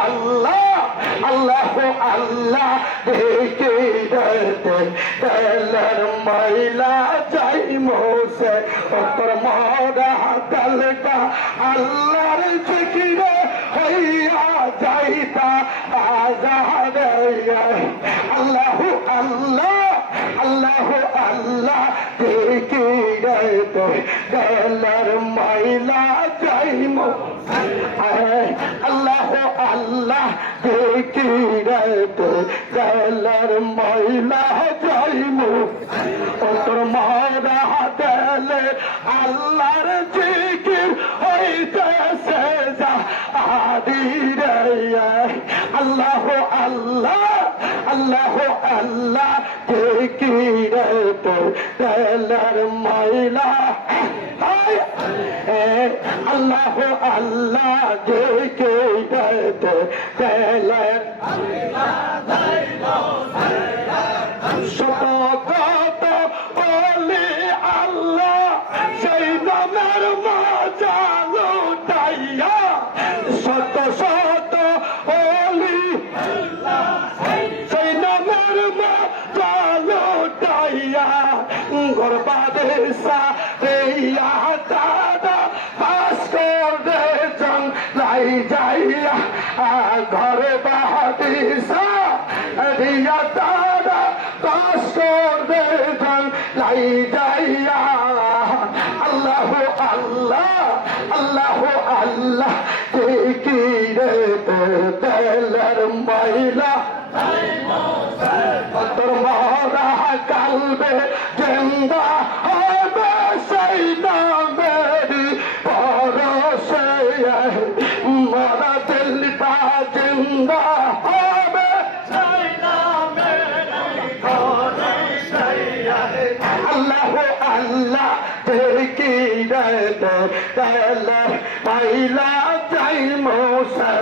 আল্লাহ আল্লাহ আল্লাহ দেখে তেলের ময়লা যাই মোসে তোর মরা কালটা আল্লাহর জিকিরে হইয়া যাইতা আজারে আল্লাহ আল্লাহ আল্লাহ আল্লাহ দেখে তেলের ময়লা যাই মোসে আল্লাহ আল্লাহ দেখি তেলের ময়লা যাইমু তোর মারা দেলে আল্লাহর জিকির হইতেছে যা আদি রে আল্লাহ আল্লাহ আল্লাহ আল্লাহ দেখি তেলের ময়লা আল্লাহ আল্লাহ দেখে তেলের শত কত বলি আল্লাহ সেই নামের মজা লুটাইয়া শত শত বলি সেই নামের মজা লুটাইয়া গর্বাদেশা রেয়া দাদা পাস করে লাই যাইয়া ঘরে বাহাদিসা রিয়া দাদা পাস করে লাই যাইয়া আল্লাহ আল্লাহ আল্লাহ আল্লাহ দেখি রে তেলের ময়লা তোর মরা কালবে জিন্দা হবে সেই নামেরি পরশে মরা দিলটা জিন্দা হবে সেই নামেরি পরশে আল্লাহ আল্লাহ দেখি রে তেলের ময়লা যাই মোসে